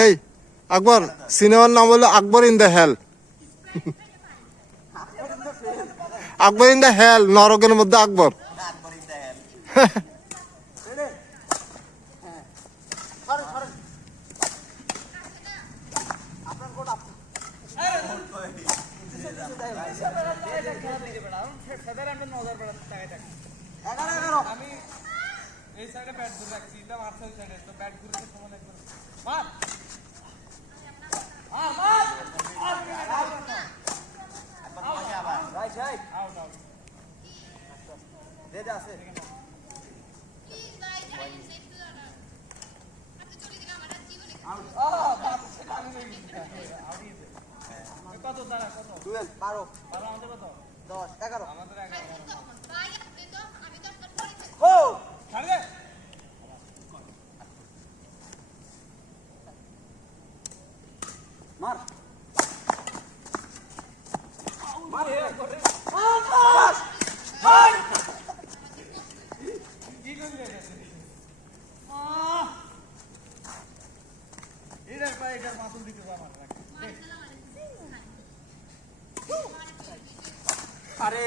এই আকবর সিনেমার নাম হলো Akbar in the hell. Akbar in the hell, নরকের মধ্যে আকবর। আমি এই সাইডে ব্যাট ধরে রাখছি, এটা মার সাইডে, তো ব্যাট ঘুরতে সময় লাগবে। মার মার মার রাইট রাইট আউট আউট দে দে আছে প্লিজ ভাই জানেন সেট তো না আপনি চলে দিন আমার জীবনে আউট বাপ সেটা আমি আউট দিয়েছে। কত দাঁড়া কত 12 12 আমাদের কত 10 11 আমাদের 11 ভাই আপনি তো আমি তো আপনার পরে ও ছাড় দে মার মার হে করে মার মার কি করলি এটা পাই এটা মাতুল দিতে আমার আরে